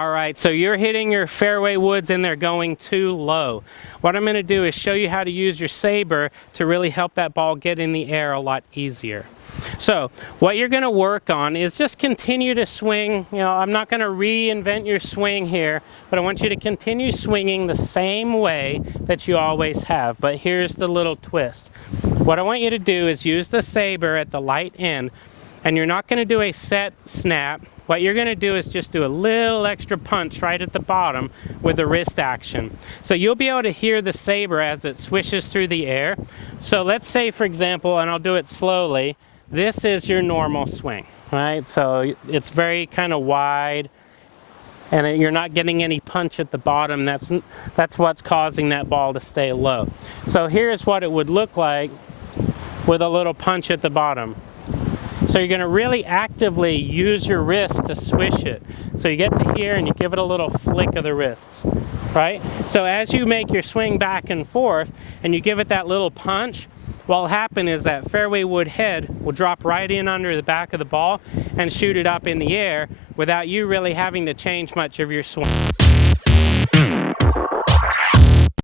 All right, so you're hitting your fairway woods and they're going too low. What I'm going to do is show you how to use your Saber to really help that ball get in the air a lot easier. So what you're going to work on is just continue to swing. You know, I'm not going to reinvent your swing here, but I want you to continue swinging the same way that you always have. But here's the little twist. What I want you to do is use the Saber at the light end, and you're not going to do a set snap. What you're going to do is just do a little extra punch right at the bottom with the wrist action. So you'll be able to hear the Saber as it swishes through the air. So let's say, for example, and I'll do it slowly, this is your normal swing, right? So it's very kind of wide, and you're not getting any punch at the bottom. That's what's causing that ball to stay low. So here's what it would look like with a little punch at the bottom. So you're going to really actively use your wrist to swish it. So you get to here and you give it a little flick of the wrists, right? So as you make your swing back and forth and you give it that little punch, what will happen is that fairway wood head will drop right in under the back of the ball and shoot it up in the air without you really having to change much of your swing.